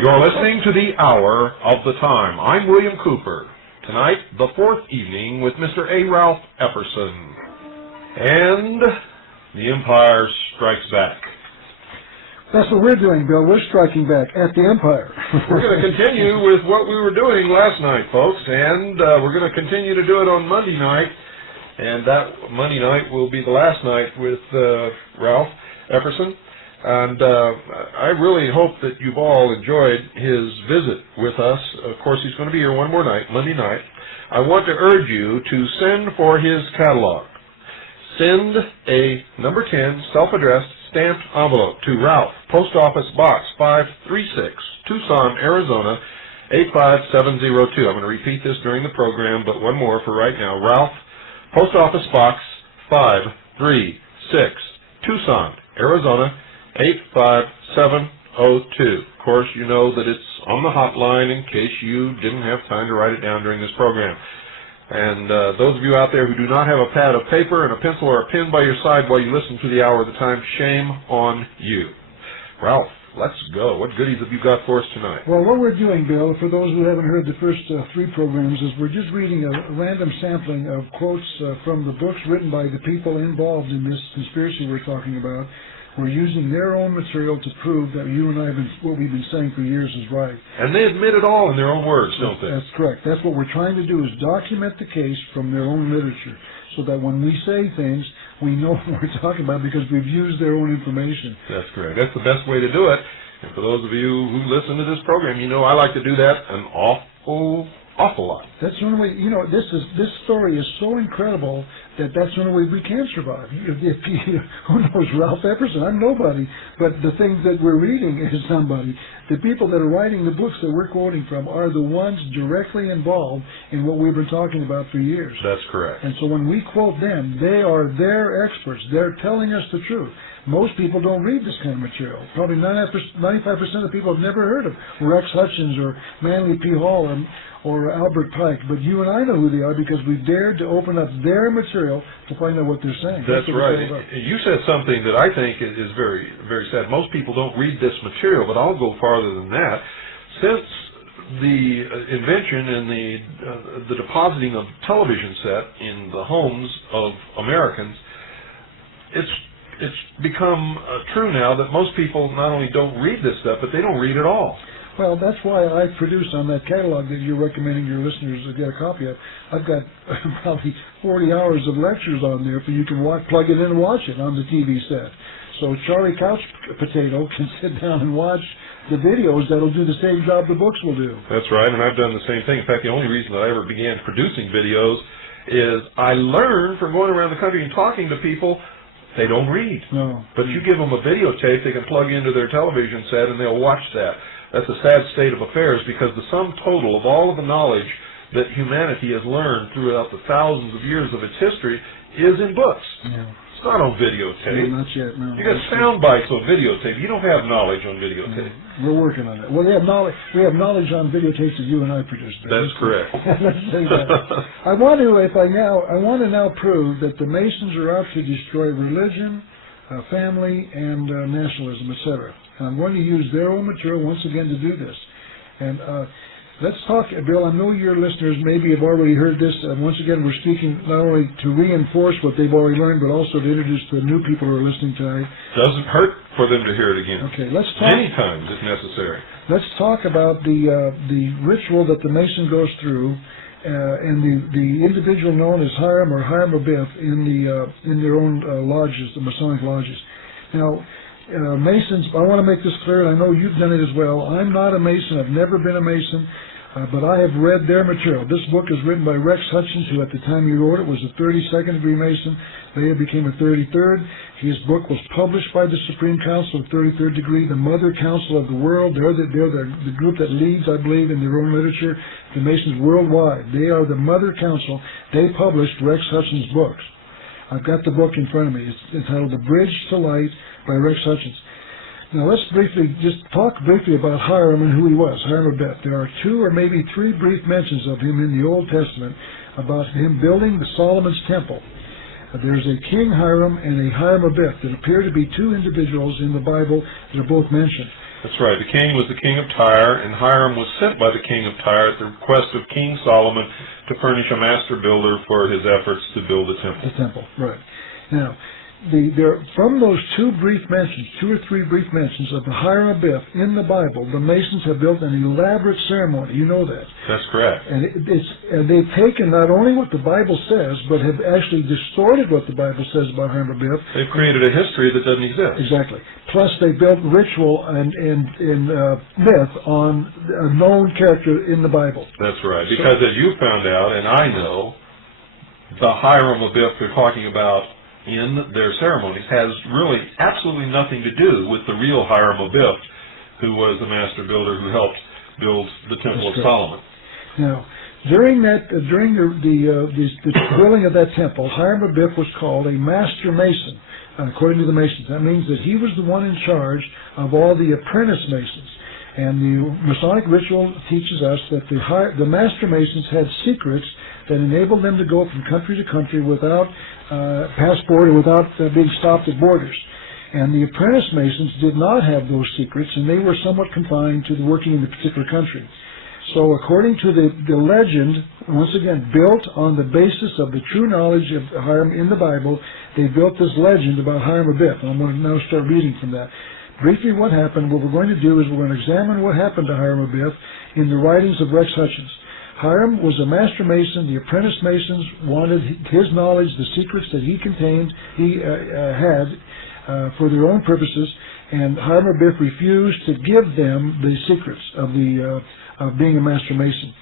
You're listening to the Hour of the Time. I'm William Cooper. Tonight, the fourth evening with Mr. A. Ralph Epperson. And the Empire Strikes Back. That's what we're doing, Bill. We're striking back at the Empire. We're going to continue with what we were doing last night, folks, and we're going to continue to do it on Monday night. And that Monday night will be the last night with Ralph Epperson. And I really hope that you've all enjoyed his visit with us. Of course, he's going to be here one more night, Monday night. I want to urge you to send for his catalog. Send a number 10 self-addressed stamped envelope to Ralph, Post Office Box 536, Tucson, Arizona 85702. I'm going to repeat this during the program, but one more for right now. Ralph, Post Office Box 536, Tucson, Arizona 85702. Of course, you know that it's on the hotline in case you didn't have time to write it down during this program. And those of you out there who do not have a pad of paper and a pencil or a pen by your side while you listen to the Hour of the Time, shame on you. Ralph, let's go. What goodies have you got for us tonight? Well, what we're doing, Bill, for those who haven't heard the first three programs, is we're just reading a random sampling of quotes from the books written by the people involved in this conspiracy we're talking about. We're using their own material to prove that you and I, what we've been saying for years is right. And they admit it all in their own words, don't they? That's correct. That's what we're trying to do, is document the case from their own literature, so that when we say things, we know what we're talking about because we've used their own information. That's correct. That's the best way to do it. And for those of you who listen to this program, you know I like to do that an awful lot. That's the only way. You know, this story is so incredible that that's the only way we can survive. Who knows, Ralph Epperson? I'm nobody, but the things that we're reading is somebody. The people that are writing the books that we're quoting from are the ones directly involved in what we've been talking about for years. That's correct. And so when we quote them, they are their experts. They're telling us the truth. Most people don't read this kind of material. Probably 95% of people have never heard of Rex Hutchins or Manly P. Hall or Albert Pike, but you and I know who they are because we've dared to open up their material to find out what they're saying. That's right. You said something that I think is very, very sad. Most people don't read this material, but I'll go farther than that. Since the invention and the depositing of television set in the homes of Americans, it's become true now that most people not only don't read this stuff, but they don't read at all. Well, that's why I produced on that catalog that you're recommending your listeners to get a copy of. I've got probably 40 hours of lectures on there for you can plug it in and watch it on the TV set. So Charlie Couch Potato can sit down and watch the videos that'll do the same job the books will do. That's right, and I've done the same thing. In fact, the only reason that I ever began producing videos is I learned from going around the country and talking to people. They don't read. No. But you give them a videotape they can plug into their television set and they'll watch that. That's a sad state of affairs because the sum total of all of the knowledge that humanity has learned throughout the thousands of years of its history is in books. Yeah. It's not on videotape. No, not yet, no. You got sound bites on videotape. You don't have knowledge on videotape. We're working on it. Well, we have knowledge on videotapes that you and I produced. That's correct. Let's say that. I want to now prove that the Masons are out to destroy religion, family, and nationalism, etc. And I'm going to use their own material once again to do this. And let's talk, Bill, I know your listeners maybe have already heard this. Once again, we're speaking not only to reinforce what they've already learned, but also to introduce the new people who are listening tonight. Doesn't hurt for them to hear it again. Okay, let's talk. Many times if necessary. Let's talk about the ritual that the Mason goes through, and the individual known as Hiram or Hiram Abiff in their own lodges, the Masonic lodges. Now, Masons, I want to make this clear, and I know you've done it as well. I'm not a Mason. I've never been a Mason, but I have read their material. This book is written by Rex Hutchins, who at the time he wrote it was a 32nd degree Mason. Later became a 33rd. His book was published by the Supreme Council of 33rd degree, the Mother Council of the World. They're the group that leads, I believe, in their own literature, the Masons worldwide. They are the Mother Council. They published Rex Hutchins' books. I've got the book in front of me. It's entitled The Bridge to Light by Rex Hutchins. Now let's talk briefly about Hiram and who he was, Hiram Abiff. There are 2 or maybe 3 brief mentions of him in the Old Testament about him building the Solomon's Temple. There's a King Hiram and a Hiram Abiff that appear to be 2 individuals in the Bible that are both mentioned. That's right. The king was the king of Tyre, and Hiram was sent by the king of Tyre at the request of King Solomon to furnish a master builder for his efforts to build the temple. The temple, right. Now, from those two or three brief mentions of the Hiram Abiff in the Bible, the Masons have built an elaborate ceremony. You know that. That's correct. And they've taken not only what the Bible says, but have actually distorted what the Bible says about Hiram Abiff. They've created a history that doesn't exist. Exactly. Plus, they built ritual and myth on a known character in the Bible. That's right. Because as you found out, and I know, the Hiram Abiff they're talking about in their ceremonies has really absolutely nothing to do with the real Hiram Abiff, who was the master builder who helped build the Temple of Solomon. Now, during the building of that temple, Hiram Abiff was called a master mason, according to the Masons. That means that he was the one in charge of all the apprentice masons. And the Masonic ritual teaches us that the master masons had secrets that enabled them to go from country to country without passport or without being stopped at borders. And the apprentice masons did not have those secrets, and they were somewhat confined to the working in the particular country. So according to the legend, once again, built on the basis of the true knowledge of Hiram in the Bible, they built this legend about Hiram Abiff. I'm going to now start reading from that. Briefly, what happened, what we're going to do is we're going to examine what happened to Hiram Abiff in the writings of Rex Hutchins. Hiram was a master mason. The apprentice masons wanted his knowledge, the secrets that he had for their own purposes, and Hiram Abiff refused to give them the secrets of being a master mason.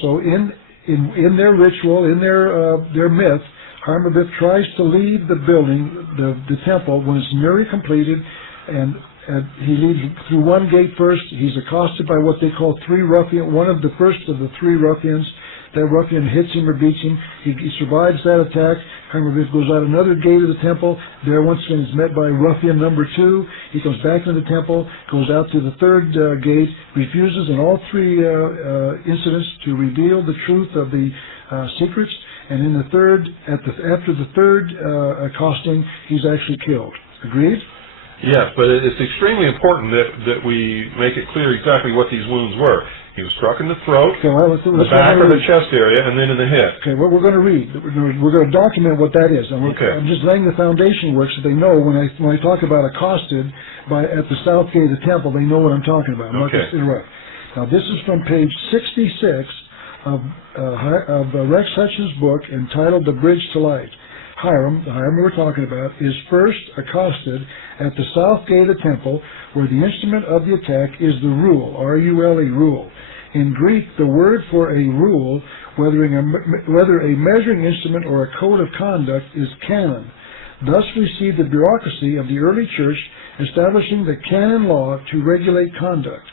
So in their ritual, in their myth, Hiram Abiff tries to leave the building, the temple, when it's nearly completed, and he leaves through one gate first. He's accosted by what they call three ruffians, one of the first of the three ruffians. That ruffian hits him or beats him. He survives that attack. Hiram Abiff goes out another gate of the temple. There, once again, he's met by ruffian number 2. He comes back into the temple, goes out to the third gate, refuses in all three incidents to reveal the truth of the secrets. And in the third, after the third accosting, he's actually killed. Agreed? Yes, but it's extremely important that we make it clear exactly what these wounds were. He was struck in the throat, the back of the chest area, and then in the head. Okay, what we're going to read, we're going to document what that is. And I'm just laying the foundation work so they know when I talk about accosted at the south gate of the temple, they know what I'm talking about. I'm not going to interrupt. Now, this is from page 66 of Rex Hutchins' book entitled The Bridge to Light. Hiram, the Hiram we're talking about, is first accosted at the south gate of the temple, where the instrument of the attack is the rule, R-U-L-E, rule. In Greek, the word for a rule, whether a measuring instrument or a code of conduct, is canon. Thus we see the bureaucracy of the early church establishing the canon law to regulate conduct.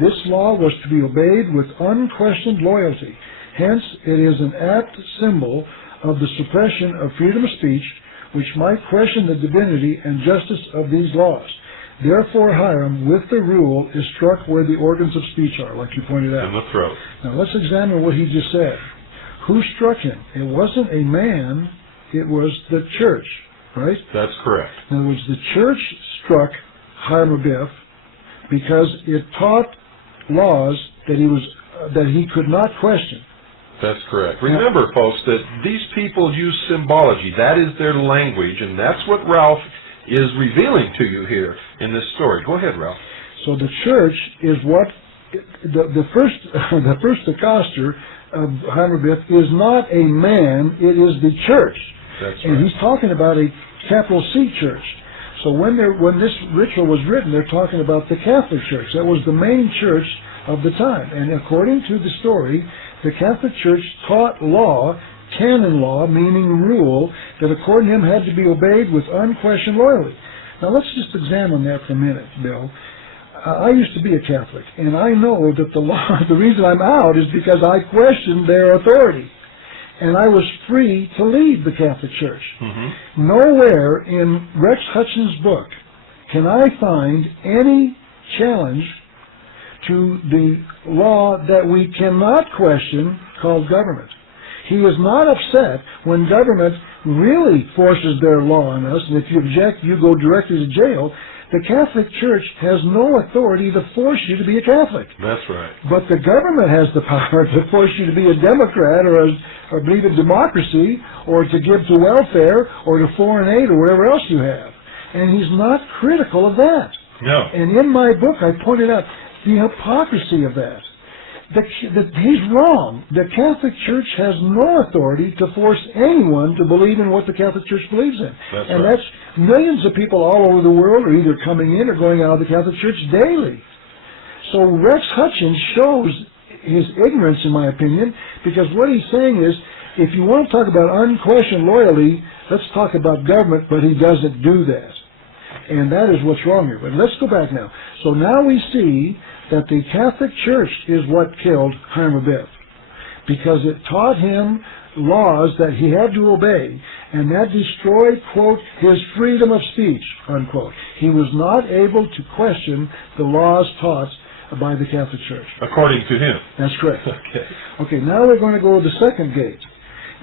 This law was to be obeyed with unquestioned loyalty. Hence, it is an apt symbol of the suppression of freedom of speech, which might question the divinity and justice of these laws. Therefore, Hiram, with the rule, is struck where the organs of speech are, like you pointed out. In the throat. Now, let's examine what he just said. Who struck him? It wasn't a man, it was the church, right? That's correct. In other words, the church struck Hiram Abiff because it taught laws that he could not question. That's correct. Remember, folks, that these people use symbology. That is their language, and that's what Ralph is revealing to you here in this story. Go ahead, Ralph. So the church is what the first accoster of Hiram Abiff is not a man; it is the church. That's right. And he's talking about a capital C church. So when this ritual was written, they're talking about the Catholic Church. That was the main church of the time, and according to the story, the Catholic Church taught law, canon law, meaning rule, that according to him had to be obeyed with unquestioned loyalty. Now let's just examine that for a minute, Bill. I used to be a Catholic, and I know that the reason I'm out is because I questioned their authority. And I was free to leave the Catholic Church. Mm-hmm. Nowhere in Rex Hutchins' book can I find any challenge to the law that we cannot question called government. He is not upset when government really forces their law on us, and if you object, you go directly to jail. The Catholic Church has no authority to force you to be a Catholic. That's right. But the government has the power to force you to be a Democrat or believe in democracy or to give to welfare or to foreign aid or whatever else you have. And he's not critical of that. No. And in my book I pointed out the hypocrisy of that. He's wrong. The Catholic Church has no authority to force anyone to believe in what the Catholic Church believes in. That's millions of people all over the world are either coming in or going out of the Catholic Church daily. So Rex Hutchins shows his ignorance, in my opinion, because what he's saying is, if you want to talk about unquestioned loyalty, let's talk about government, but he doesn't do that. And that is what's wrong here. But let's go back now. So now we see that the Catholic Church is what killed Hiram Abiff, because it taught him laws that he had to obey, and that destroyed, quote, his freedom of speech, unquote. He was not able to question the laws taught by the Catholic Church. According to him. That's correct. Okay. Okay, now we're going to go to the second gate.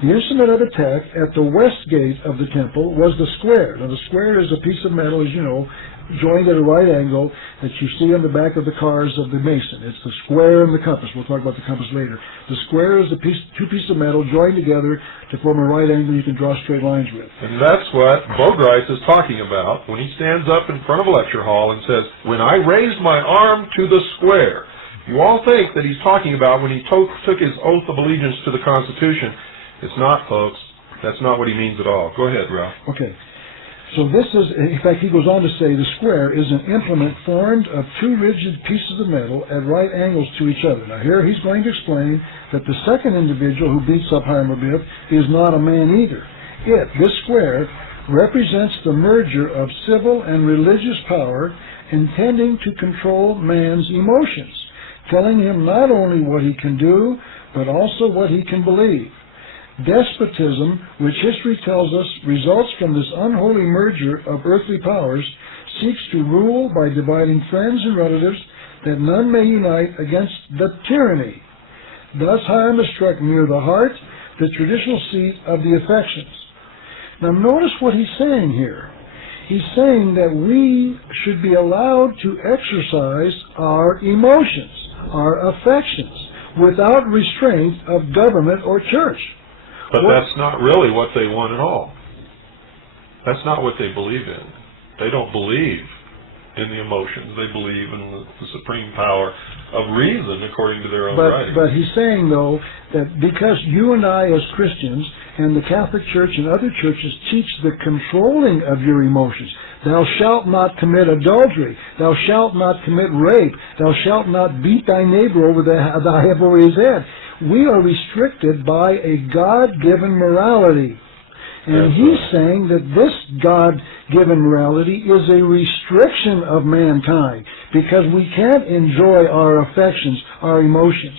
The instrument of attack at the west gate of the temple was the square. Now the square is a piece of metal, as you know, joined at a right angle that you see on the back of the cars of the Mason. It's the square and the compass. We'll talk about the compass later. The square is two pieces of metal joined together to form a right angle you can draw straight lines with. And that's what Bogreis is talking about when he stands up in front of a lecture hall and says, when I raised my arm to the square. You all think that he's talking about when he took his oath of allegiance to the Constitution. It's not, folks. That's not what he means at all. Go ahead, Ralph. Okay. So this is, in fact, he goes on to say, the square is an implement formed of two rigid pieces of metal at right angles to each other. Now here he's going to explain that the second individual who beats up Hiram Abiff is not a man either. This square, represents the merger of civil and religious power intending to control man's emotions, telling him not only what he can do, but also what he can believe. Despotism, which history tells us results from this unholy merger of earthly powers, seeks to rule by dividing friends and relatives, that none may unite against the tyranny. Thus Hiram is struck near the heart, the traditional seat of the affections. Now notice what he's saying here. He's saying that we should be allowed to exercise our emotions, our affections, without restraint of government or church. But that's not really what they want at all. That's not what they believe in. They don't believe in the emotions. They believe in the supreme power of reason according to their own writings. But he's saying, though, that because you and I as Christians and the Catholic Church and other churches teach the controlling of your emotions, thou shalt not commit adultery, thou shalt not commit rape, thou shalt not beat thy neighbor over the eye over his head. We are restricted by a God-given morality. And he's saying that this God-given morality is a restriction of mankind because we can't enjoy our affections, our emotions.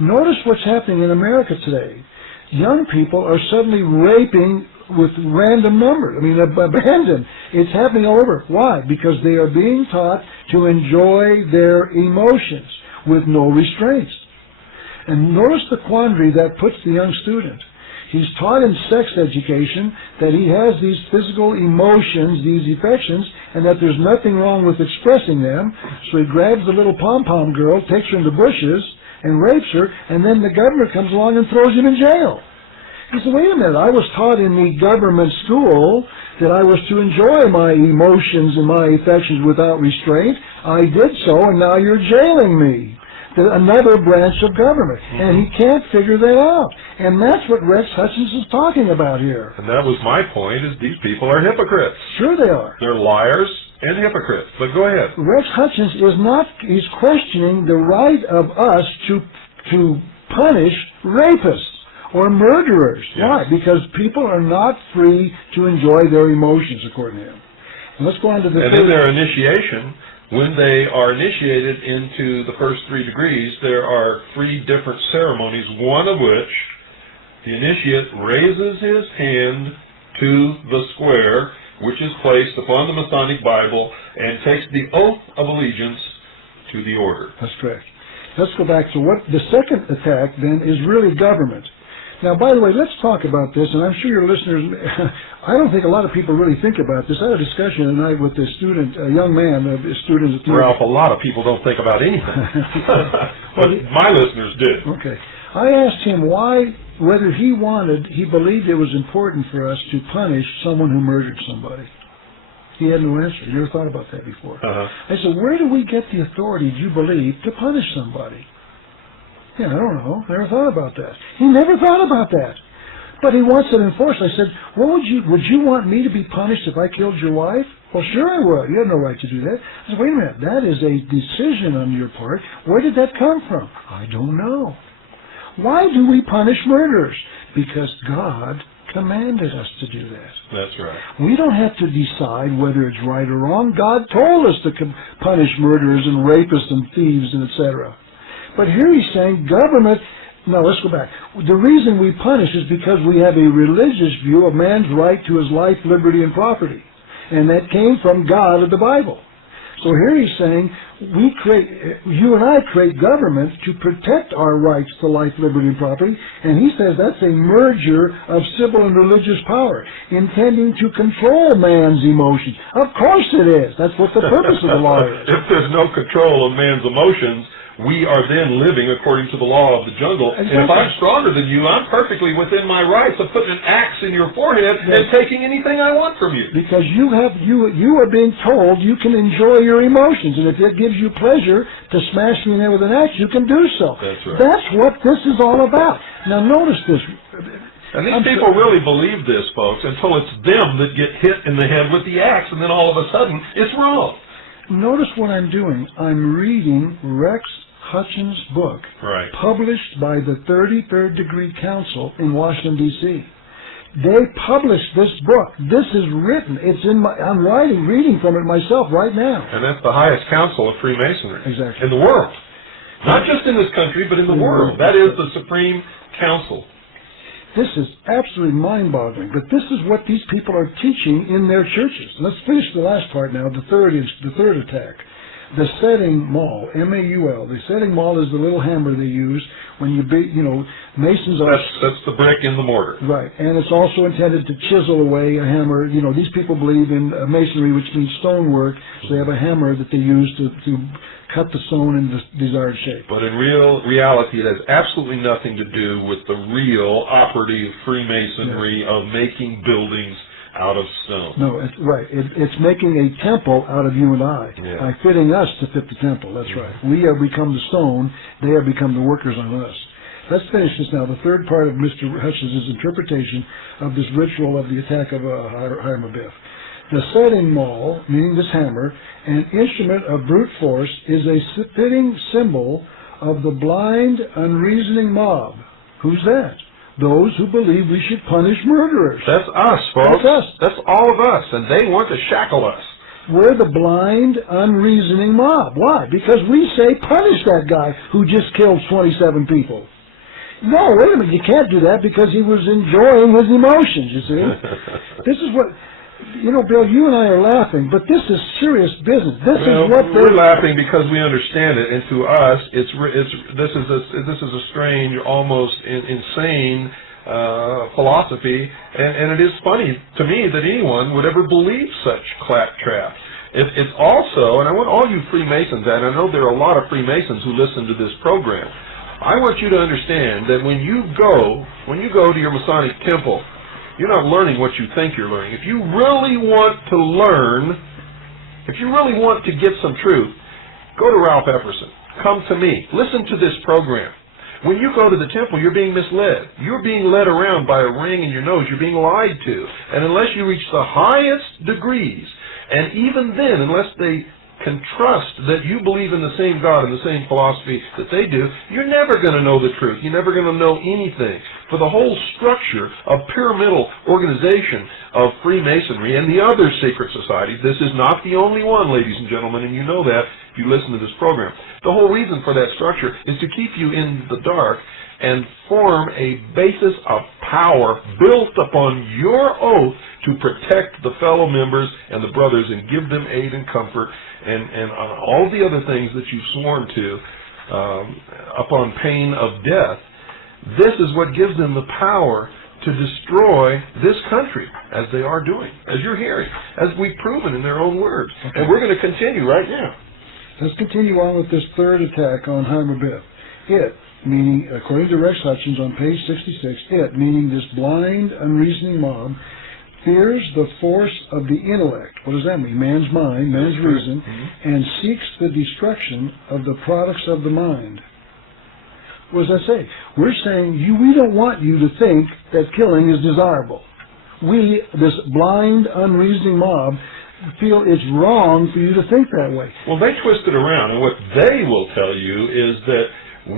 Notice what's happening in America today. Young people are suddenly raping with random numbers. I mean, abandoned. It's happening all over. Why? Because they are being taught to enjoy their emotions with no restraints. And notice the quandary that puts the young student. He's taught in sex education that he has these physical emotions, these affections, and that there's nothing wrong with expressing them. So he grabs the little pom-pom girl, takes her in the bushes, and rapes her, and then the government comes along and throws him in jail. He said, wait a minute, I was taught in the government school that I was to enjoy my emotions and my affections without restraint. I did so, and now you're jailing me. Another branch of government. And he can't figure that out. And that's what Rex Hutchins is talking about here. And that was my point, is these people are hypocrites. Sure they are. They're liars and hypocrites. But go ahead. Rex Hutchins is not, he's questioning the right of us to punish rapists or murderers. Yes. Why? Because people are not free to enjoy their emotions, according to him. And let's go on to the And in their initiation, when they are initiated into the first 3 degrees, there are 3 different ceremonies, one of which the initiate raises his hand to the square, which is placed upon the Masonic Bible, and takes the oath of allegiance to the order. That's correct. Let's go back to what the second attack, then, is really government. Now, by the way, let's talk about this, and I'm sure your listeners, I don't think a lot of people really think about this. I had a discussion tonight with a student, a young man, a student. Ralph, a lot of people don't think about anything. But my listeners did. Okay. I asked him whether he believed it was important for us to punish someone who murdered somebody. He had no answer. You ever thought about that before? I said, where do we get the authority, do you believe, to punish somebody? Yeah, I don't know. Never thought about that. He never thought about that. But he wants it enforced. I said, would you want me to be punished if I killed your wife? Well, sure I would. You have no right to do that. I said, wait a minute. That is a decision on your part. Where did that come from? I don't know. Why do we punish murderers? Because God commanded us to do that. That's right. We don't have to decide whether it's right or wrong. God told us to punish murderers and rapists and thieves and etc. But here he's saying government. No, let's go back. The reason we punish is because we have a religious view of man's right to his life, liberty, and property. And that came from God of the Bible. So here he's saying you and I create government to protect our rights to life, liberty, and property. And he says that's a merger of civil and religious power, intending to control man's emotions. Of course it is. That's what the purpose of the law is. If there's no control of man's emotions, we are then living according to the law of the jungle. Exactly. And if I'm stronger than you, I'm perfectly within my rights of putting an axe in your forehead and taking anything I want from you. Because you are being told you can enjoy your emotions, and if it gives you pleasure to smash me in there with an axe, you can do so. That's right. That's what this is all about. Now notice this. And these people really believe this, folks, until it's them that get hit in the head with the axe, and then all of a sudden, it's wrong. Notice what I'm doing. I'm reading Rex Hutchins' book, published by the 33rd Degree Council in Washington, D.C. They published this book. This is written. It's in I'm reading from it myself right now. And that's the highest council of Freemasonry. Exactly. In the world. Not just in this country, but in the world. That is the Supreme Council. This is absolutely mind-boggling, but this is what these people are teaching in their churches. Let's finish the last part now, the third attack. The setting maul, M-A-U-L. The setting maul is the little hammer they use when Masons are... That's the brick in the mortar. Right, and it's also intended to chisel away a hammer. These people believe in masonry, which means stonework, so they have a hammer that they use to cut the stone in the desired shape. But in reality, it has absolutely nothing to do with the real operative Freemasonry of making buildings out of stone. No, it's right. It's making a temple out of you and I by fitting us to fit the temple. That's right. We have become the stone. They have become the workers on us. Let's finish this now. The third part of Mr. Hutchins' interpretation of this ritual of the attack of Hiram Abiff. The setting maul, meaning this hammer, an instrument of brute force, is a fitting symbol of the blind, unreasoning mob. Who's that? Those who believe we should punish murderers. That's us, folks. That's us. That's all of us, and they want to shackle us. We're the blind, unreasoning mob. Why? Because we say punish that guy who just killed 27 people. No, wait a minute, you can't do that because he was enjoying his emotions, you see. This is what... Bill, you and I are laughing, but this is serious business. We're laughing because we understand it, and to us, this is a strange, almost insane philosophy, and it is funny to me that anyone would ever believe such claptrap. It's also, and I want all you Freemasons, and I know there are a lot of Freemasons who listen to this program. I want you to understand that when you go to your Masonic temple, you're not learning what you think you're learning. If you really want to learn, if you really want to get some truth, go to Ralph Epperson. Come to me. Listen to this program. When you go to the temple, you're being misled. You're being led around by a ring in your nose. You're being lied to. And unless you reach the highest degrees, and even then, unless they can trust that you believe in the same God and the same philosophy that they do, you're never going to know the truth. You're never going to know anything. For the whole structure of pyramidal organization of Freemasonry and the other secret societies, this is not the only one, ladies and gentlemen, and you know that if you listen to this program. The whole reason for that structure is to keep you in the dark and form a basis of power built upon your oath to protect the fellow members and the brothers and give them aid and comfort and all the other things that you've sworn to upon pain of death. This is what gives them the power to destroy this country, as they are doing, as you're hearing, as we've proven in their own words. Okay. And we're going to continue right now. Let's continue on with this third attack on Hiram Abiff. It, meaning, according to Rex Hutchins on page 66, it, meaning this blind, unreasoning mob, fears the force of the intellect. What does that mean? Man's mind, man's reason, and seeks the destruction of the products of the mind. What does that say? We're saying we don't want you to think that killing is desirable. We, this blind, unreasoning mob, feel it's wrong for you to think that way. Well, they twist it around, and what they will tell you is that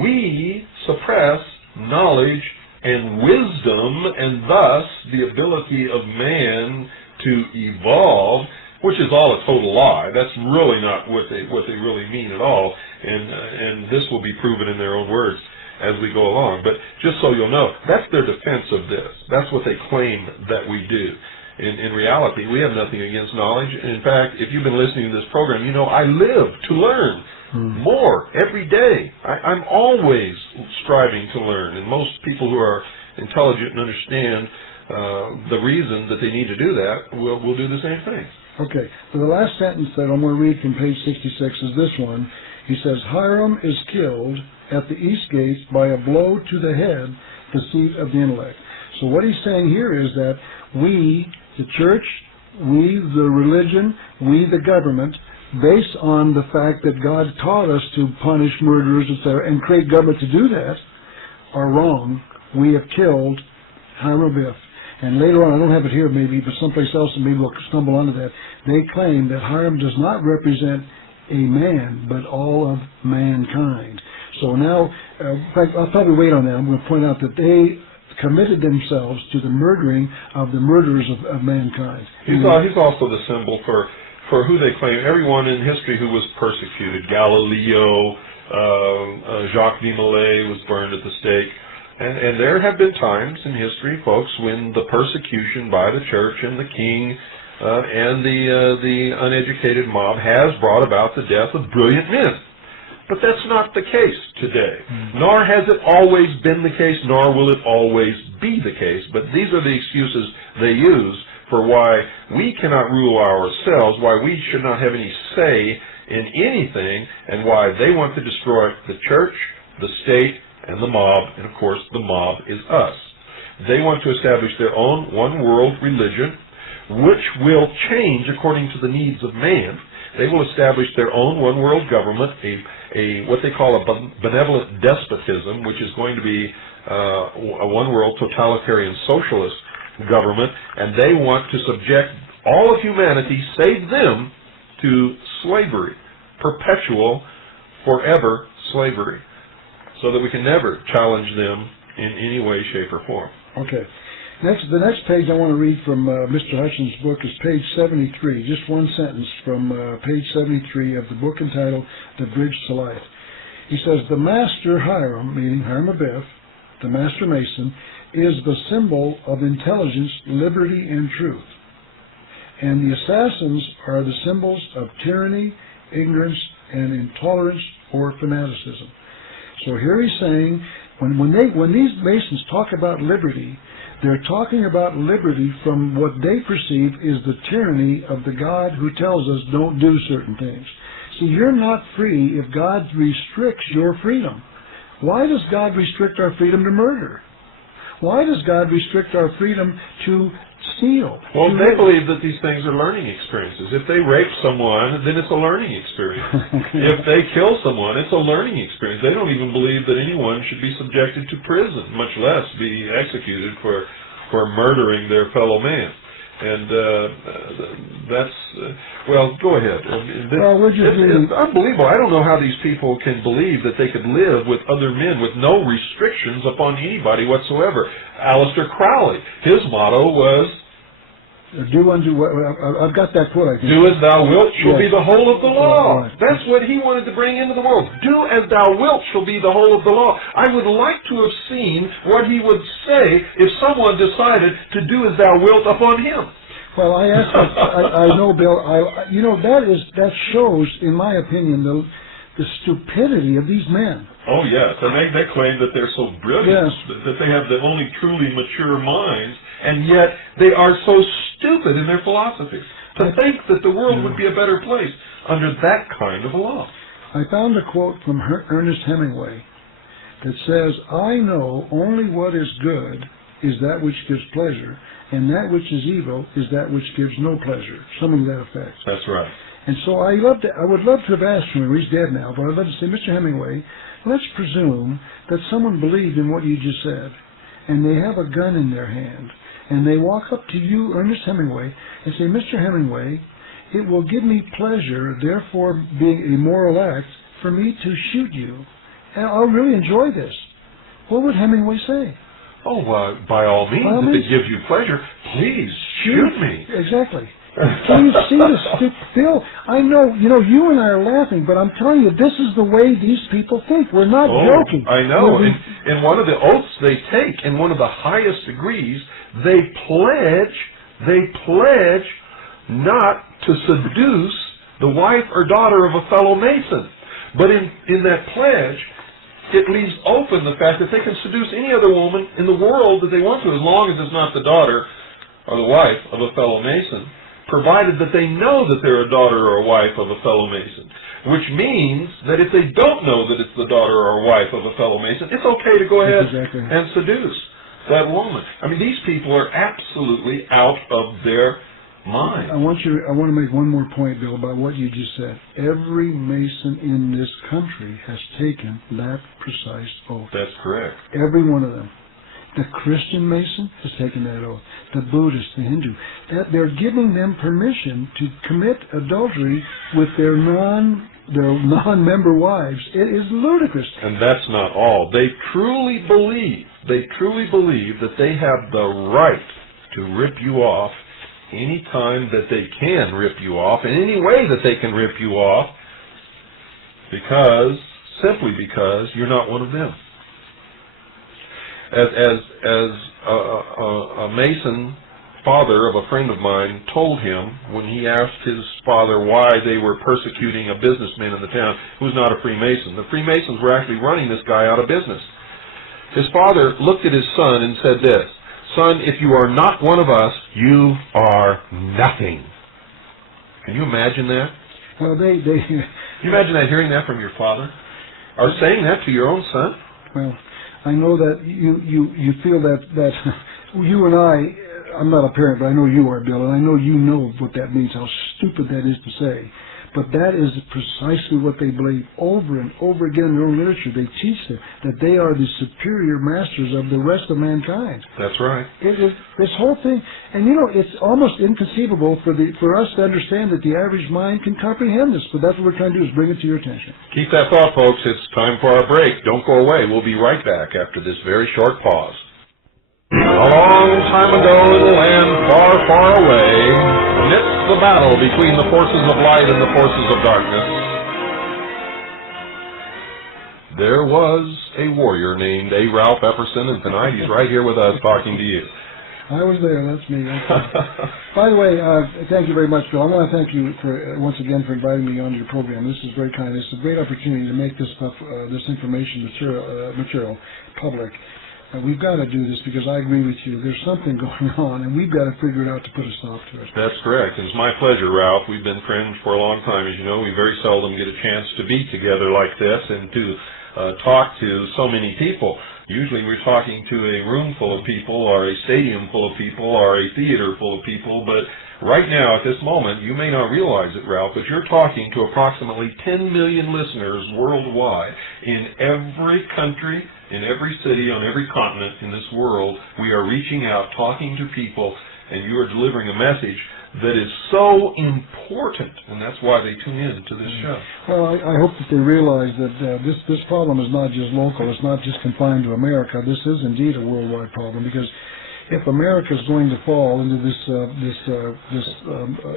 we suppress knowledge and wisdom, and thus the ability of man to evolve, which is all a total lie. That's really not what they really mean at all, and this will be proven in their own words as we go along. But just so you'll know, that's their defense of this. That's what they claim that we do. In reality, we have nothing against knowledge. In fact, if you've been listening to this program, you know I live to learn more every day. I'm always striving to learn, and most people who are intelligent and understand the reason that they need to do that will do the same thing. Okay, so the last sentence that I'm going to read from page 66 is this one. He says, Hiram is killed at the east gates by a blow to the head, the seat of the intellect. So what he's saying here is that we, the church, we, the religion, we, the government, based on the fact that God taught us to punish murderers, etc., and create government to do that, are wrong. We have killed Hiram Abiff. And later on, I don't have it here maybe, but someplace else, and maybe we'll stumble onto that, they claim that Hiram does not represent a man, but all of mankind. So now, in fact, I'll probably wait on that. I'm going to point out that they committed themselves to the murdering of the murderers of mankind. He's also the symbol for who they claim, everyone in history who was persecuted. Galileo, Jacques de Molay was burned at the stake. And there have been times in history, folks, when the persecution by the church and the king and the uneducated mob has brought about the death of brilliant men. But that's not the case today. Nor has it always been the case, nor will it always be the case. But these are the excuses they use for why we cannot rule ourselves, why we should not have any say in anything, and why they want to destroy the church, the state, and the mob. And of course, the mob is us. They want to establish their own one-world religion, which will change according to the needs of man. They will establish their own one-world government, what they call a benevolent despotism, which is going to be a one-world totalitarian socialist government, and they want to subject all of humanity, save them, to slavery, perpetual, forever slavery, so that we can never challenge them in any way, shape, or form. Okay. The next page I want to read from Mr. Hutchins' book is page 73, just one sentence from page 73 of the book entitled The Bridge to Life. He says, the master Hiram, meaning Hiram Abiff, the master mason, is the symbol of intelligence, liberty, and truth. And the assassins are the symbols of tyranny, ignorance, and intolerance or fanaticism. So here he's saying, when these masons talk about liberty, they're talking about liberty from what they perceive is the tyranny of the God who tells us don't do certain things. See, you're not free if God restricts your freedom. Why does God restrict our freedom to murder? Why does God restrict our freedom to steal? Well, they believe that these things are learning experiences. If they rape someone, then it's a learning experience. If they kill someone, it's a learning experience. They don't even believe that anyone should be subjected to prison, much less be executed for murdering their fellow man. And that's, well, go ahead. It's unbelievable. I don't know how these people can believe that they could live with other men with no restrictions upon anybody whatsoever. Aleister Crowley, his motto was, do unto what, I've got that quote, I think. Do as thou wilt shall be the whole of the law. That's what he wanted to bring into the world. Do as thou wilt shall be the whole of the law. I would like to have seen what he would say if someone decided to do as thou wilt upon him. Well, I asked, I know, Bill, that shows, in my opinion, the stupidity of these men. Oh, yes, and they claim that they're so brilliant, Yes. that they have the only truly mature minds, and yet they are so stupid in their philosophy to think that the world would be a better place under that kind of a law. I found a quote from Ernest Hemingway that says, "I know only what is good is that which gives pleasure, and that which is evil is that which gives no pleasure." Something to that effect. That's right. And so I would love to have asked him, he's dead now, but I'd love to say, Mr. Hemingway, let's presume that someone believed in what you just said, and they have a gun in their hand, and they walk up to you, Ernest Hemingway, and say, "Mr. Hemingway, it will give me pleasure, therefore being a moral act, for me to shoot you. And I'll really enjoy this." What would Hemingway say? Oh, by all means, if it gives you pleasure, please shoot me. Exactly. Can you see this? Bill, I know, you and I are laughing, but I'm telling you, this is the way these people think. We're not joking. I know. In one of the oaths they take, in one of the highest degrees, they pledge not to seduce the wife or daughter of a fellow Mason. But in that pledge, it leaves open the fact that they can seduce any other woman in the world that they want to, as long as it's not the daughter or the wife of a fellow Mason, provided that they know that they're a daughter or a wife of a fellow Mason. Which means that if they don't know that it's the daughter or wife of a fellow Mason, it's okay to go ahead and seduce that woman. I mean, these people are absolutely out of their mind. I want to make one more point, Bill, about what you just said. Every Mason in this country has taken that precise oath. That's correct. Every one of them. The Christian Mason has taken that oath. The Buddhist, the Hindu. They're giving them permission to commit adultery with their non-member wives. It is ludicrous. And that's not all. They truly believe that they have the right to rip you off any time that they can rip you off, in any way that they can rip you off, simply because you're not one of them. As a Mason father of a friend of mine told him when he asked his father why they were persecuting a businessman in the town who was not a Freemason. The Freemasons were actually running this guy out of business. His father looked at his son and said this, "Son, if you are not one of us, you are nothing." Can you imagine that? Well, Can you imagine that, hearing that from your father? Or saying that to your own son? Well, I know that you feel that you and I'm not a parent, but I know you are, Bill, and I know you know what that means, how stupid that is to say. But that is precisely what they believe over and over again in their own literature. They teach them that they are the superior masters of the rest of mankind. That's right. This whole thing, and it's almost inconceivable for us to understand that the average mind can comprehend this. But that's what we're trying to do, is bring it to your attention. Keep that thought, folks. It's time for our break. Don't go away. We'll be right back after this very short pause. A long time ago in a land far, far away, amidst the battle between the forces of light and the forces of darkness, there was a warrior named A. Ralph Epperson, and tonight he's right here with us talking to you. I was there. That's me. By the way, thank you very much, Bill. I want to thank you once again for inviting me onto your program. This is very kind. It's a great opportunity to make this stuff, this information material public. We've got to do this because I agree with you. There's something going on, and we've got to figure it out to put a stop to it. That's correct. It's my pleasure, Ralph. We've been friends for a long time. As you know, we very seldom get a chance to be together like this and to talk to so many people. Usually we're talking to a room full of people or a stadium full of people or a theater full of people, but right now, at this moment, you may not realize it, Ralph, but you're talking to approximately 10 million listeners worldwide. In every country, in every city, on every continent in this world, we are reaching out, talking to people, and you are delivering a message that is so important, and that's why they tune in to this show. Well, I hope that they realize that this problem is not just local, it's not just confined to America. This is indeed a worldwide problem, because if America is going to fall into this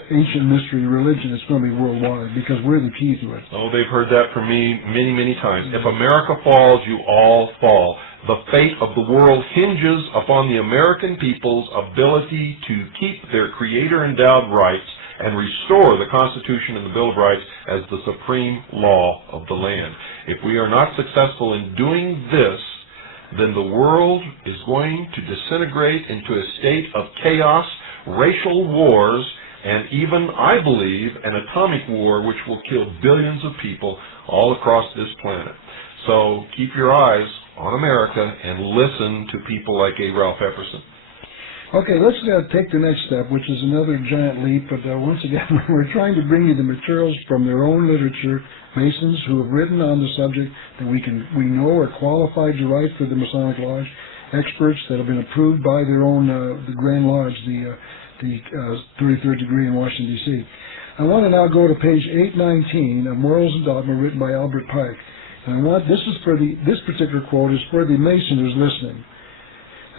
ancient mystery religion, it's going to be worldwide, because we're the key to it. Oh, they've heard that from me many, many times. If America falls, you all fall. The fate of the world hinges upon the American people's ability to keep their creator-endowed rights and restore the Constitution and the Bill of Rights as the supreme law of the land. If we are not successful in doing this, then the world is going to disintegrate into a state of chaos, racial wars, and even, I believe, an atomic war which will kill billions of people all across this planet. So keep your eyes on America and listen to people like A. Ralph Epperson. Okay, let's take the next step, which is another giant leap, but once again, we're trying to bring you the materials from their own literature, Masons who have written on the subject that we know are qualified to write for the Masonic Lodge, experts that have been approved by their own, the Grand Lodge, the 33rd degree in Washington, D.C. I want to now go to page 819 of Morals and Dogma, written by Albert Pike. And this particular quote is for the Mason who's listening.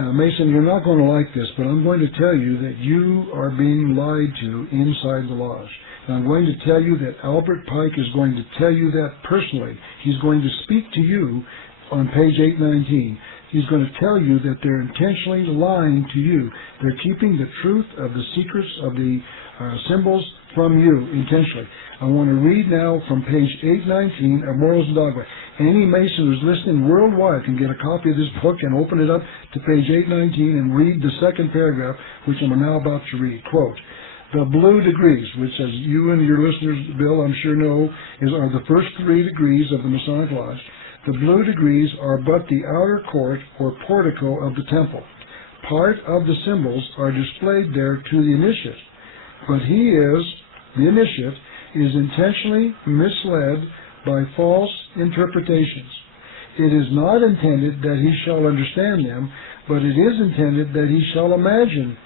Mason, you're not going to like this, but I'm going to tell you that you are being lied to inside the lodge. And I'm going to tell you that Albert Pike is going to tell you that personally. He's going to speak to you on page 819. He's going to tell you that they're intentionally lying to you. They're keeping the truth of the secrets of the symbols from you intentionally. I want to read now from page 819 of Morals and Dogma. Any Mason who's listening worldwide can get a copy of this book and open it up to page 819 and read the second paragraph, which I'm now about to read. Quote, the blue degrees, which as you and your listeners, Bill, I'm sure know, are the first 3 degrees of the Masonic Lodge. The blue degrees are but the outer court or portico of the temple. Part of the symbols are displayed there to the initiate, but the initiate is intentionally misled by false interpretations. It is not intended that he shall understand them, but it is intended that he shall imagine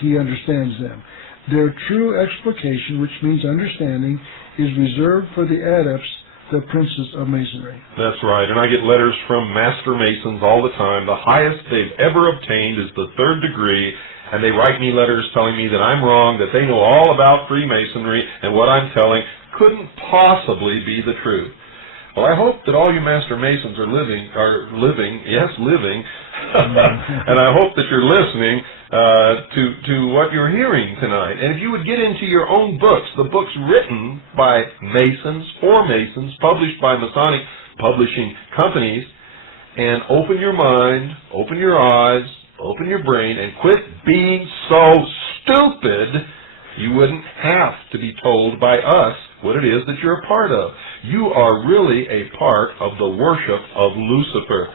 he understands them. Their true explication, which means understanding, is reserved for the adepts, the princes of Masonry. That's right, and I get letters from Master Masons all the time. The highest they've ever obtained is the 3rd degree, and they write me letters telling me that I'm wrong, that they know all about Freemasonry, and what I'm telling couldn't possibly be the truth. Well, I hope that all you Master Masons are living, and I hope that you're listening to what you're hearing tonight. And if you would get into your own books, the books written by Masons, for Masons, published by Masonic publishing companies, and open your mind, open your eyes, open your brain, and quit being so stupid you wouldn't have to be told by us what it is that you're a part of. You are really a part of the worship of Lucifer,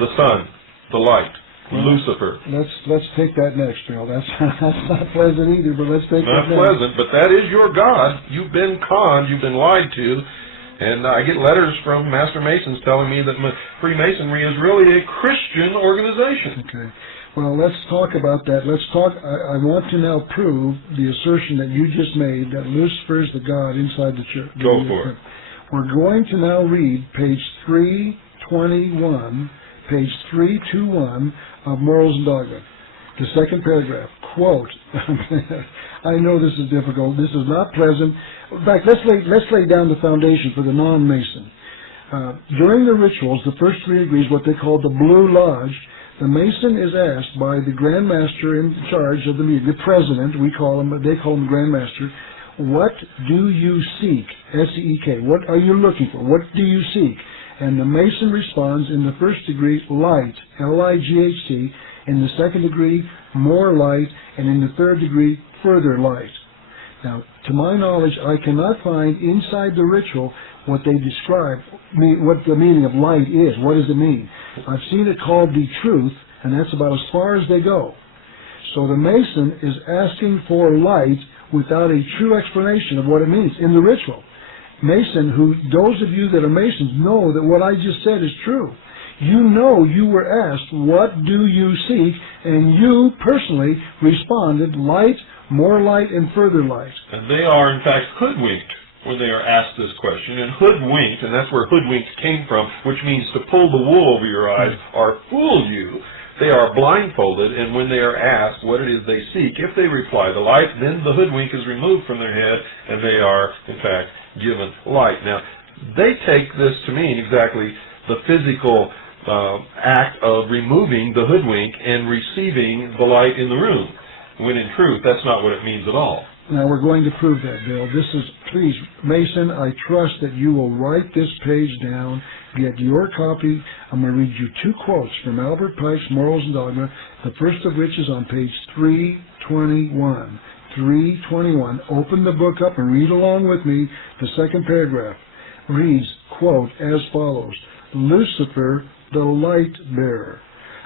the sun, the light, Lucifer. Let's take that next, Bill. That's not pleasant either, but let's take that next. Not pleasant, but that is your God. You've been conned, you've been lied to, and I get letters from Master Masons telling me that Freemasonry is really a Christian organization. Okay. Well, let's talk about that. I want to now prove the assertion that you just made, that Lucifer is the God inside the church. Go for it. We're going to now read page 321, page 321 of Morals and Dogma. The second paragraph. Quote, I know this is difficult. This is not pleasant. In fact, let's lay down the foundation for the non-Mason. During the rituals, the first 3 degrees, what they call the Blue Lodge, the Mason is asked by the Grand Master in charge of the meeting, the President, they call him Grand Master, what do you seek? S-E-E-K. What are you looking for? What do you seek? And the Mason responds in the first degree, light, L-I-G-H-T, in the second degree, more light, and in the third degree, further light. Now, to my knowledge, I cannot find inside the ritual what they describe, what the meaning of light is. What does it mean? I've seen it called the truth, and that's about as far as they go. So the Mason is asking for light without a true explanation of what it means in the ritual. Mason, those of you that are Masons know that what I just said is true. You know you were asked, what do you seek? And you personally responded, light, more light, and further light. And they are, in fact, hoodwinked when they are asked this question. And hoodwinked, and that's where hoodwinked came from, which means to pull the wool over your eyes or fool you. They are blindfolded, and when they are asked what it is they seek, if they reply the light, then the hoodwink is removed from their head, and they are, in fact, given light. Now, they take this to mean exactly the physical act of removing the hoodwink and receiving the light in the room, when in truth, that's not what it means at all. Now we're going to prove that, Bill. This is, please, Mason, I trust that you will write this page down, get your copy. I'm going to read you two quotes from Albert Pike's Morals and Dogma, the first of which is on page 321. 321. Open the book up and read along with me. The second paragraph reads, quote, as follows: Lucifer, the light bearer.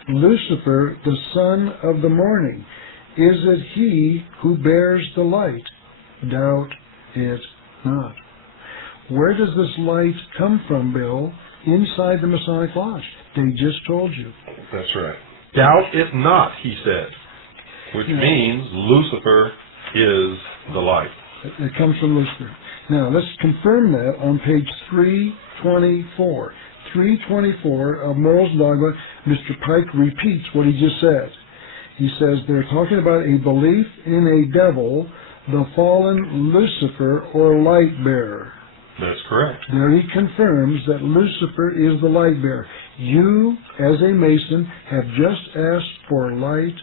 Lucifer, the son of the morning. Is it he who bears the light? Doubt it not. Where does this light come from, Bill? Inside the Masonic Lodge. They just told you. That's right. Doubt it not, he said, which means Lucifer is the light. It comes from Lucifer. Now, let's confirm that on page 324. 324 of Morals and Dogma, Mr. Pike repeats what he just said. He says they're talking about a belief in a devil, the fallen Lucifer or light bearer. That's correct. There he confirms that Lucifer is the light bearer. You, as a Mason, have just asked for light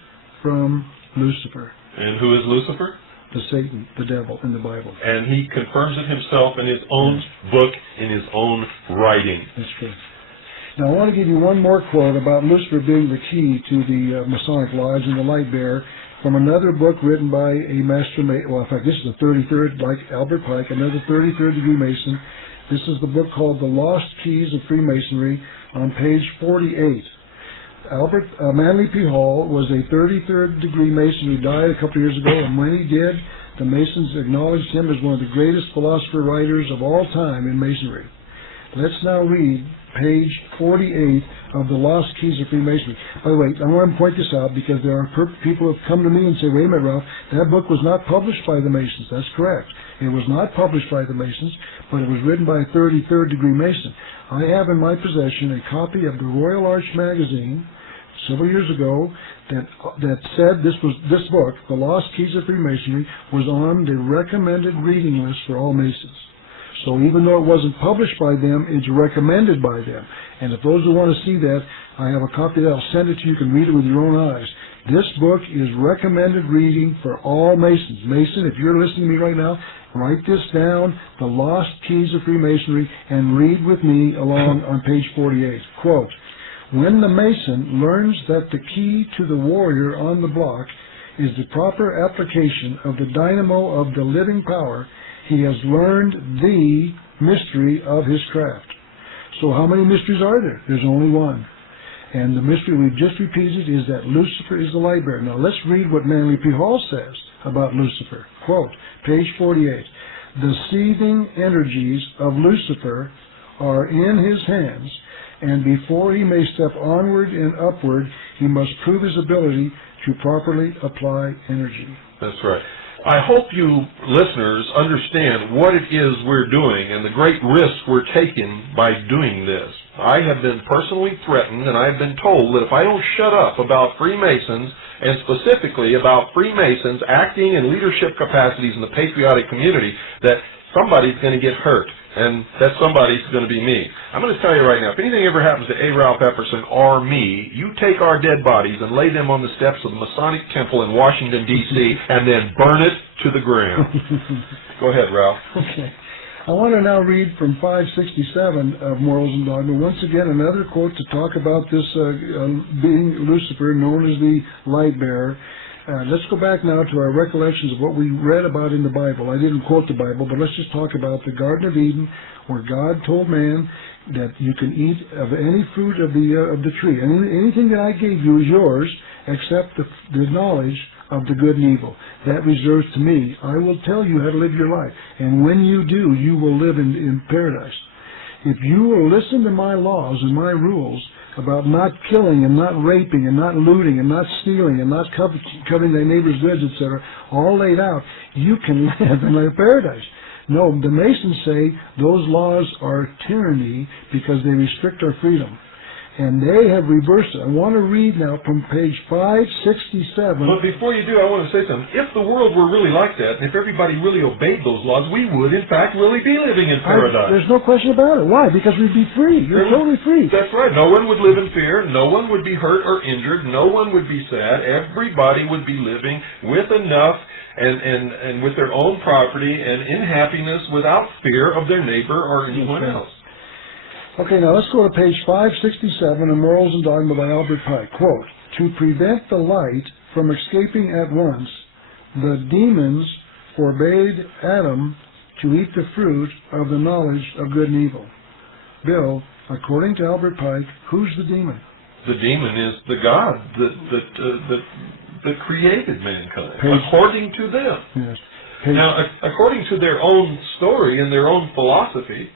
from Lucifer. And who is Lucifer? The Satan, the devil in the Bible. And he confirms it himself in his own book, in his own writing. That's true. Now, I want to give you one more quote about Lucifer being the key to the Masonic Lodge and the light bearer from another book written by a Master Mason. Well, in fact, this is the 33rd, like Albert Pike, another 33rd degree Mason. This is the book called The Lost Keys of Freemasonry on page 48. Manly P. Hall was a 33rd degree Mason who died a couple of years ago, and when he did, the Masons acknowledged him as one of the greatest philosopher writers of all time in Masonry. Let's now read page 48 of The Lost Keys of Freemasonry. By the way, I want to point this out because there are people who have come to me and say, wait a minute, Ralph, that book was not published by the Masons. That's correct. It was not published by the Masons, but it was written by a 33rd degree Mason. I have in my possession a copy of the Royal Arch magazine several years ago that said this book, The Lost Keys of Freemasonry, was on the recommended reading list for all Masons. So even though it wasn't published by them, it's recommended by them. And if those who want to see that, I have a copy that I'll send it to you. You can read it with your own eyes. This book is recommended reading for all Masons. Mason, if you're listening to me right now, write this down, The Lost Keys of Freemasonry, and read with me along on page 48. Quote, when the Mason learns that the key to the warrior on the block is the proper application of the dynamo of the living power, he has learned the mystery of his craft. So how many mysteries are there? There's only one. And the mystery we've just repeated is that Lucifer is the light bearer. Now let's read what Manly P. Hall says about Lucifer. Quote, page 48. The seething energies of Lucifer are in his hands, and before he may step onward and upward, he must prove his ability to properly apply energy. That's right. I hope you listeners understand what it is we're doing and the great risks we're taking by doing this. I have been personally threatened, and I have been told that if I don't shut up about Freemasons, and specifically about Freemasons acting in leadership capacities in the patriotic community, that somebody's going to get hurt, and that somebody's going to be me. I'm going to tell you right now, if anything ever happens to A. Ralph Epperson or me, you take our dead bodies and lay them on the steps of the Masonic Temple in Washington, D.C., and then burn it to the ground. Go ahead, Ralph. Okay. I want to now read from 567 of Morals and Dogma. Once again, another quote to talk about this being Lucifer, known as the light bearer. Let's go back now to our recollections of what we read about in the Bible. I didn't quote the Bible, but let's just talk about the Garden of Eden, where God told man that you can eat of any fruit of the tree. And anything that I gave you is yours, except the knowledge of the good and evil. That reserves to me. I will tell you how to live your life. And when you do, you will live in paradise. If you will listen to my laws and my rules about not killing and not raping and not looting and not stealing and not coveting thy neighbor's goods, etc., all laid out, you can live in a paradise. No, the Masons say those laws are tyranny because they restrict our freedom. And they have reversed it. I want to read now from page 567. But before you do, I want to say something. If the world were really like that, and if everybody really obeyed those laws, we would, in fact, really be living in paradise. There's no question about it. Why? Because we'd be free. You're totally free. That's right. No one would live in fear. No one would be hurt or injured. No one would be sad. Everybody would be living with enough and with their own property and in happiness without fear of their neighbor or anyone else. Okay, now let's go to page 567 of Morals and Dogma by Albert Pike. Quote, "To prevent the light from escaping at once, the demons forbade Adam to eat the fruit of the knowledge of good and evil." Bill, according to Albert Pike, who's the demon? The demon is the God that created mankind, according to them. Yes. Now, according to their own story and their own philosophy,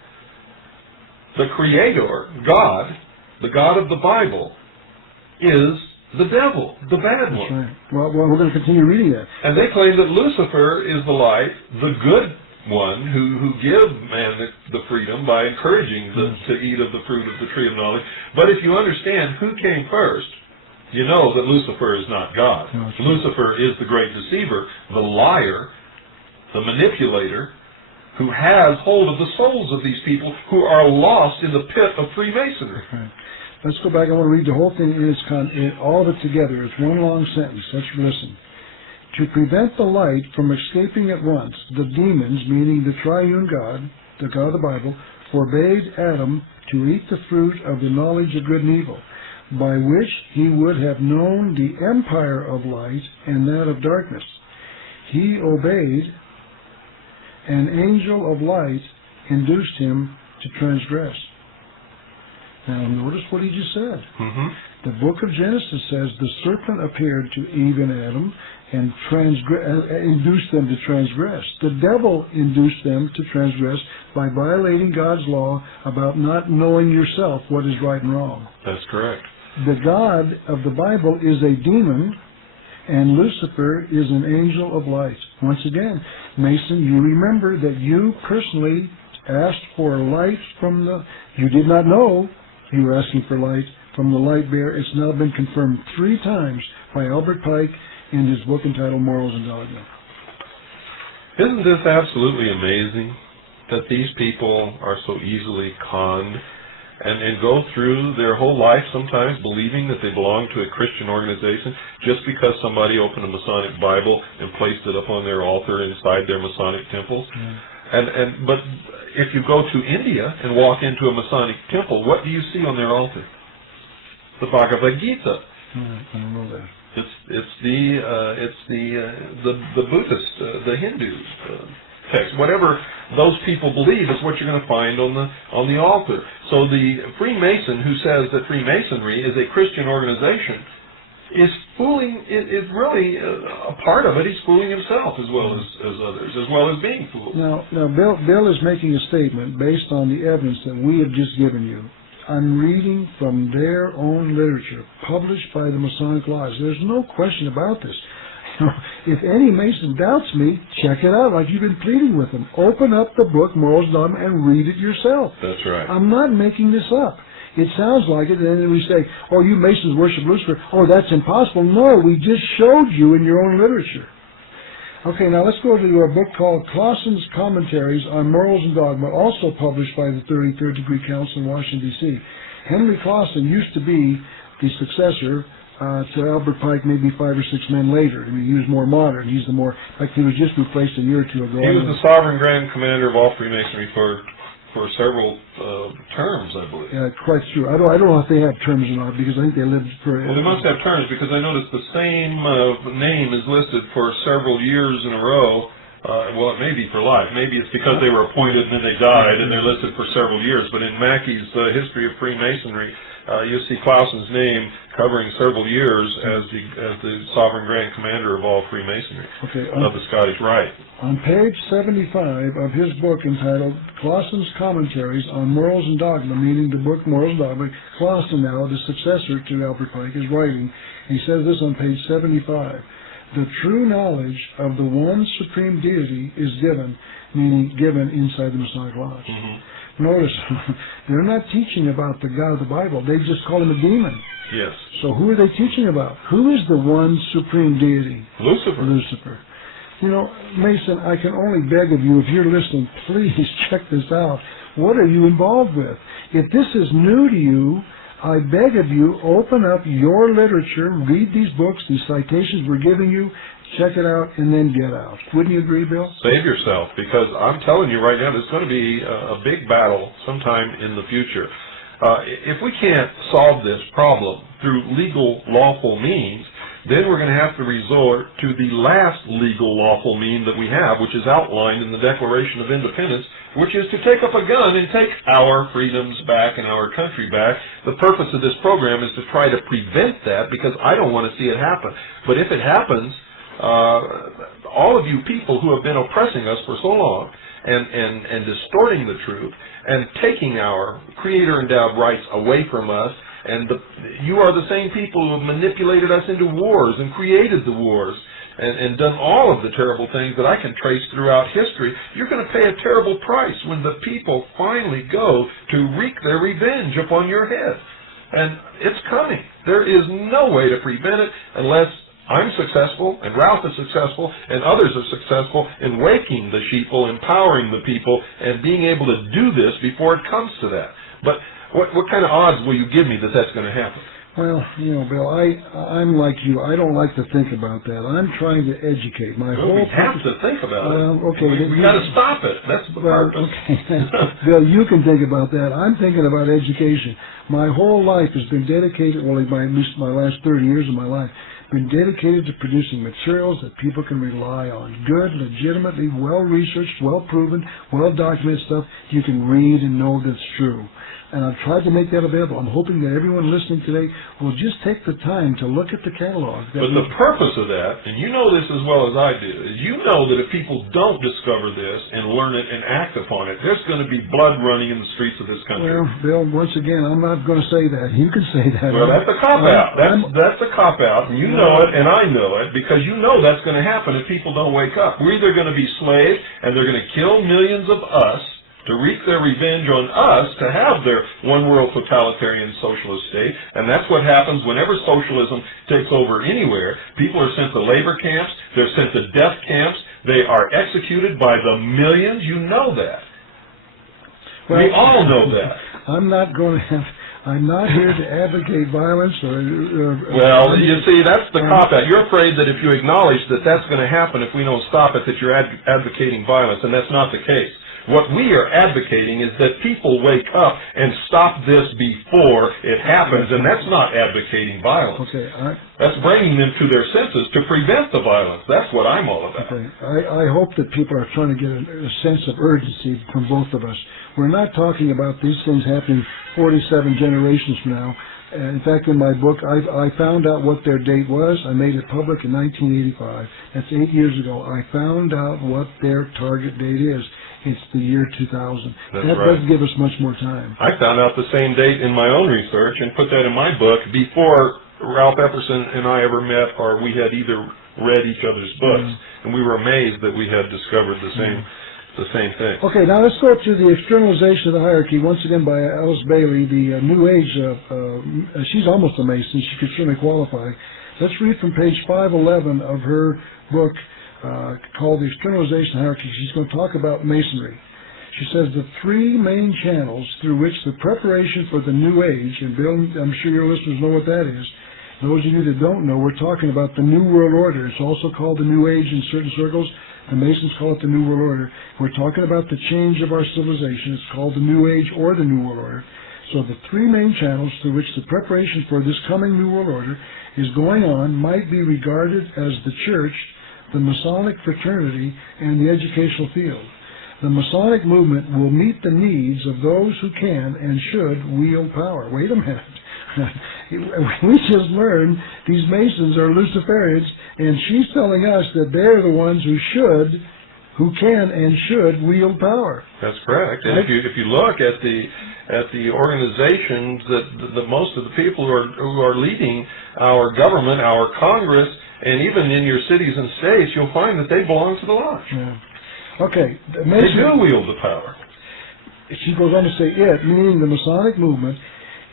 the Creator, God, the God of the Bible, is the devil, the bad one. That's right. Well, we're going to continue reading that. And they claim that Lucifer is the light, the good one, who gives man the freedom by encouraging them to eat of the fruit of the tree of knowledge. But if you understand who came first, you know that Lucifer is not God. No, Lucifer is the great deceiver, the liar, the manipulator, who has hold of the souls of these people who are lost in the pit of Freemasonry. Right. Let's go back. I want to read the whole thing in all of it together. It's one long sentence. Let's listen. "To prevent the light from escaping at once, the demons," meaning the triune God, the God of the Bible, "forbade Adam to eat the fruit of the knowledge of good and evil, by which he would have known the empire of light and that of darkness. He obeyed. An angel of light induced him to transgress." Now notice what he just said. Mm-hmm. The book of Genesis says the serpent appeared to Eve and Adam and induced them to transgress. The devil induced them to transgress by violating God's law about not knowing yourself what is right and wrong. That's correct. The God of the Bible is a demon, and Lucifer is an angel of light. Once again, Mason, you remember that you personally asked for light from the... You did not know you were asking for light from the light bearer. It's now been confirmed 3 times by Albert Pike in his book entitled Morals and Dogma. Isn't this absolutely amazing that these people are so easily conned and go through their whole life sometimes believing that they belong to a Christian organization just because somebody opened a Masonic Bible and placed it up on their altar inside their Masonic temples? But if you go to India and walk into a Masonic temple, what do you see on their altar? The Bhagavad Gita. I don't know that. It's the Buddhist, the Hindu text. Whatever those people believe is what you're going to find on the altar. So the Freemason who says that Freemasonry is a Christian organization is fooling. Is really a part of it. He's fooling himself as well as others, as well as being fooled. Now, Bill is making a statement based on the evidence that we have just given you. I'm reading from their own literature, published by the Masonic Lodge. There's no question about this. If any Mason doubts me, check it out, like you've been pleading with them. Open up the book, Morals and Dogma, and read it yourself. That's right. I'm not making this up. It sounds like it, and then we say, oh, you Masons worship Lucifer. Oh, that's impossible. No, we just showed you in your own literature. Okay, now let's go to a book called Clausen's Commentaries on Morals and Dogma, also published by the 33rd Degree Council in Washington, D.C. Henry Clausen used to be the successor to Albert Pike, maybe 5 or 6 men later. I mean, he was more modern. He's the more, like he was just replaced a year or 2 ago. He was the Sovereign Grand Commander of all Freemasonry for several terms, I believe. Yeah, quite true. I don't know if they have terms or not, because I think they lived for... Well, they must have terms, because I noticed the same name is listed for several years in a row. Well, it may be for life. Maybe it's because they were appointed and then they died, and they're listed for several years. But in Mackey's History of Freemasonry, you'll see Clausen's name covering several years as the Sovereign Grand Commander of all Freemasonry of the Scottish Rite. On page 75 of his book entitled Clausen's Commentaries on Morals and Dogma, meaning the book Morals and Dogma, Clausen now, the successor to Albert Pike, is writing. He says this on page 75. The true knowledge of the one supreme deity is given, meaning given inside the Masonic Lodge. Mm-hmm. Notice, they're not teaching about the God of the Bible. They just call him a demon. Yes. So who are they teaching about? Who is the one supreme deity? Lucifer. You know, Mason, I can only beg of you, if you're listening, please check this out. What are you involved with? If this is new to you, I beg of you, open up your literature, read these books, these citations we're giving you, check it out, and then get out. Wouldn't you agree, Bill? Save yourself, because I'm telling you right now, there's going to be a big battle sometime in the future. If we can't solve this problem through legal, lawful means, then we're going to have to resort to the last legal, lawful mean that we have, which is outlined in the Declaration of Independence, which is to take up a gun and take our freedoms back and our country back. The purpose of this program is to try to prevent that, because I don't want to see it happen. But if it happens, all of you people who have been oppressing us for so long and distorting the truth and taking our Creator-endowed rights away from us, and you are the same people who have manipulated us into wars and created the wars and done all of the terrible things that I can trace throughout history. You're going to pay a terrible price when the people finally go to wreak their revenge upon your head. And it's coming. There is no way to prevent it unless I'm successful, and Ralph is successful, and others are successful in waking the sheeple, empowering the people, and being able to do this before it comes to that. But what kind of odds will you give me that that's going to happen? Well, you know, Bill, I'm like you. I don't like to think about that. I'm trying to educate. We have to think about it. Okay, we got to stop it. That's the purpose. Okay. Bill, you can think about that. I'm thinking about education. My whole life has been dedicated, well, at least my last 30 years of my life, been dedicated to producing materials that people can rely on. Good, legitimately, well-researched, well-proven, well-documented stuff you can read and know that's true. And I've tried to make that available. I'm hoping that everyone listening today will just take the time to look at the catalog. But the purpose of that, and you know this as well as I do, is you know that if people don't discover this and learn it and act upon it, there's going to be blood running in the streets of this country. Well, Bill, once again, I'm not going to say that. You can say that. Well, that's a cop-out. That's a cop-out, and you know it, and I know it, because you know that's going to happen if people don't wake up. We're either going to be slaves, and they're going to kill millions of us, to wreak their revenge on us, to have their one-world totalitarian socialist state. And that's what happens whenever socialism takes over anywhere. People are sent to labor camps. They're sent to death camps. They are executed by the millions. You know that. Well, we all know that. I'm not here to advocate violence well, you see, that's the cop-out. You're afraid that if you acknowledge that that's going to happen if we don't stop it, that you're advocating violence, and that's not the case. What we are advocating is that people wake up and stop this before it happens, and that's not advocating violence. Okay, that's bringing them to their senses to prevent the violence. That's what I'm all about. Okay, I hope that people are trying to get a sense of urgency from both of us. We're not talking about these things happening 47 generations from now. In fact, in my book, I found out what their date was. I made it public in 1985. That's 8 years ago. I found out what their target date is. It's the year 2000. That right. Doesn't give us much more time. I found out the same date in my own research and put that in my book before Ralph Epperson and I ever met, or we had either read each other's books. And we were amazed that we had discovered the same thing. Okay, now let's go up to the externalization of the hierarchy, once again by Alice Bailey, the New Age. She's almost a Mason. She could certainly qualify. Let's read from page 511 of her book, called The Externalization Hierarchy. She's going to talk about Masonry. She says the three main channels through which the preparation for the New Age, and Bill, I'm sure your listeners know what that is. Those of you that don't know, we're talking about the New World Order. It's also called the New Age in certain circles. The Masons call it the New World Order. We're talking about the change of our civilization. It's called the New Age or the New World Order. So the three main channels through which the preparation for this coming New World Order is going on might be regarded as the Church, the Masonic fraternity, and the educational field. The Masonic movement will meet the needs of those who can and should wield power. Wait a minute. We just learned these Masons are Luciferians, and she's telling us that they're the ones who can and should wield power. That's correct. And if you look at the organizations that most of the people who are leading our government, our Congress, and even in your cities and states, you'll find that they belong to the Lodge. Yeah. Okay. They do wield the power. She goes on to say it, meaning the Masonic movement,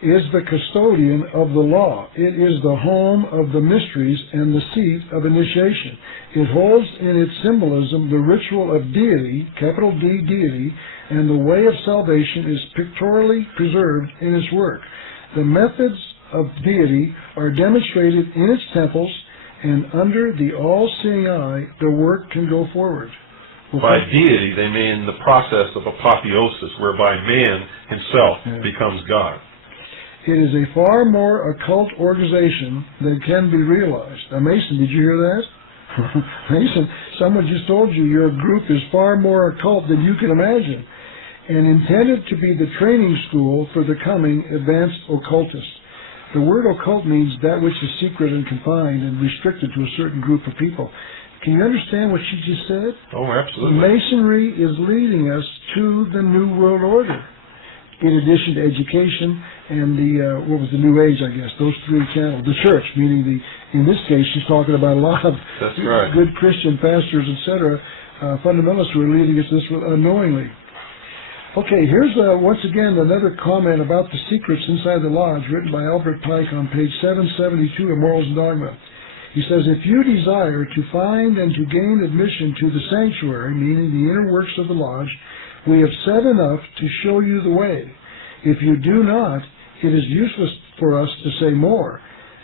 is the custodian of the law. It is the home of the mysteries and the seat of initiation. It holds in its symbolism the ritual of deity, capital D, deity, and the way of salvation is pictorially preserved in its work. The methods of deity are demonstrated in its temples and under the all-seeing eye, the work can go forward. By deity, they mean the process of apotheosis, whereby man himself becomes God. It is a far more occult organization than can be realized. Now, Mason, did you hear that? Mason, someone just told you your group is far more occult than you can imagine, and intended to be the training school for the coming advanced occultist. The word occult means that which is secret and confined and restricted to a certain group of people. Can you understand what she just said? Oh, absolutely. Masonry is leading us to the New World Order, in addition to education and the New Age, I guess, those three channels. The church, meaning in this case, she's talking about a lot of good Christian pastors, etc., fundamentalists who are leading us this unknowingly. Okay, here's once again another comment about the secrets inside the lodge, written by Albert Pike on page 772 of Morals and Dogma. He says, if you desire to find and to gain admission to the sanctuary, meaning the inner works of the lodge, we have said enough to show you the way. If you do not, it is useless for us to say more,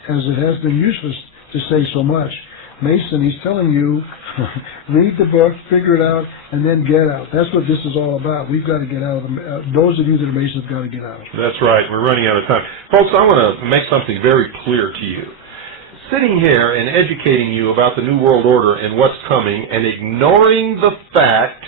as it has been useless to say so much. Mason, he's telling you, read the book, figure it out, and then get out. That's what this is all about. We've got to get out of those of you that are Masons have got to get out. That's right. We're running out of time. Folks, I want to make something very clear to you. Sitting here and educating you about the New World Order and what's coming, and ignoring the fact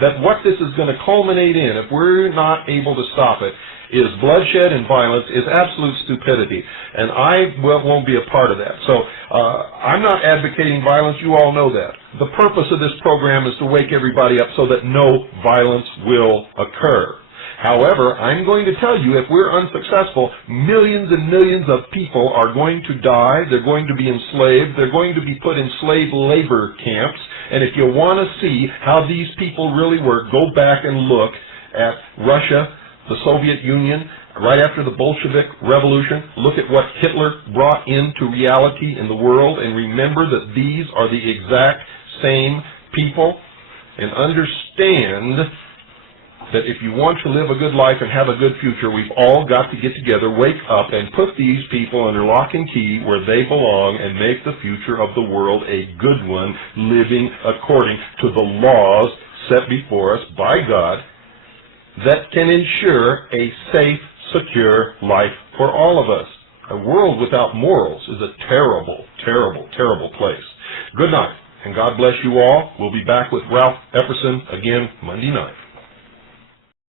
that what this is going to culminate in, if we're not able to stop it, is bloodshed and violence, is absolute stupidity. And I won't be a part of that. So I'm not advocating violence. You all know that. The purpose of this program is to wake everybody up so that no violence will occur. However, I'm going to tell you, if we're unsuccessful, millions and millions of people are going to die, they're going to be enslaved, they're going to be put in slave labor camps, and if you want to see how these people really work, go back and look at Russia, the Soviet Union, right after the Bolshevik Revolution. Look at what Hitler brought into reality in the world, and remember that these are the exact same people, and understand that if you want to live a good life and have a good future, we've all got to get together, wake up, and put these people under lock and key where they belong and make the future of the world a good one, living according to the laws set before us by God that can ensure a safe, secure life for all of us. A world without morals is a terrible, terrible, terrible place. Good night, and God bless you all. We'll be back with Ralph Epperson again Monday night.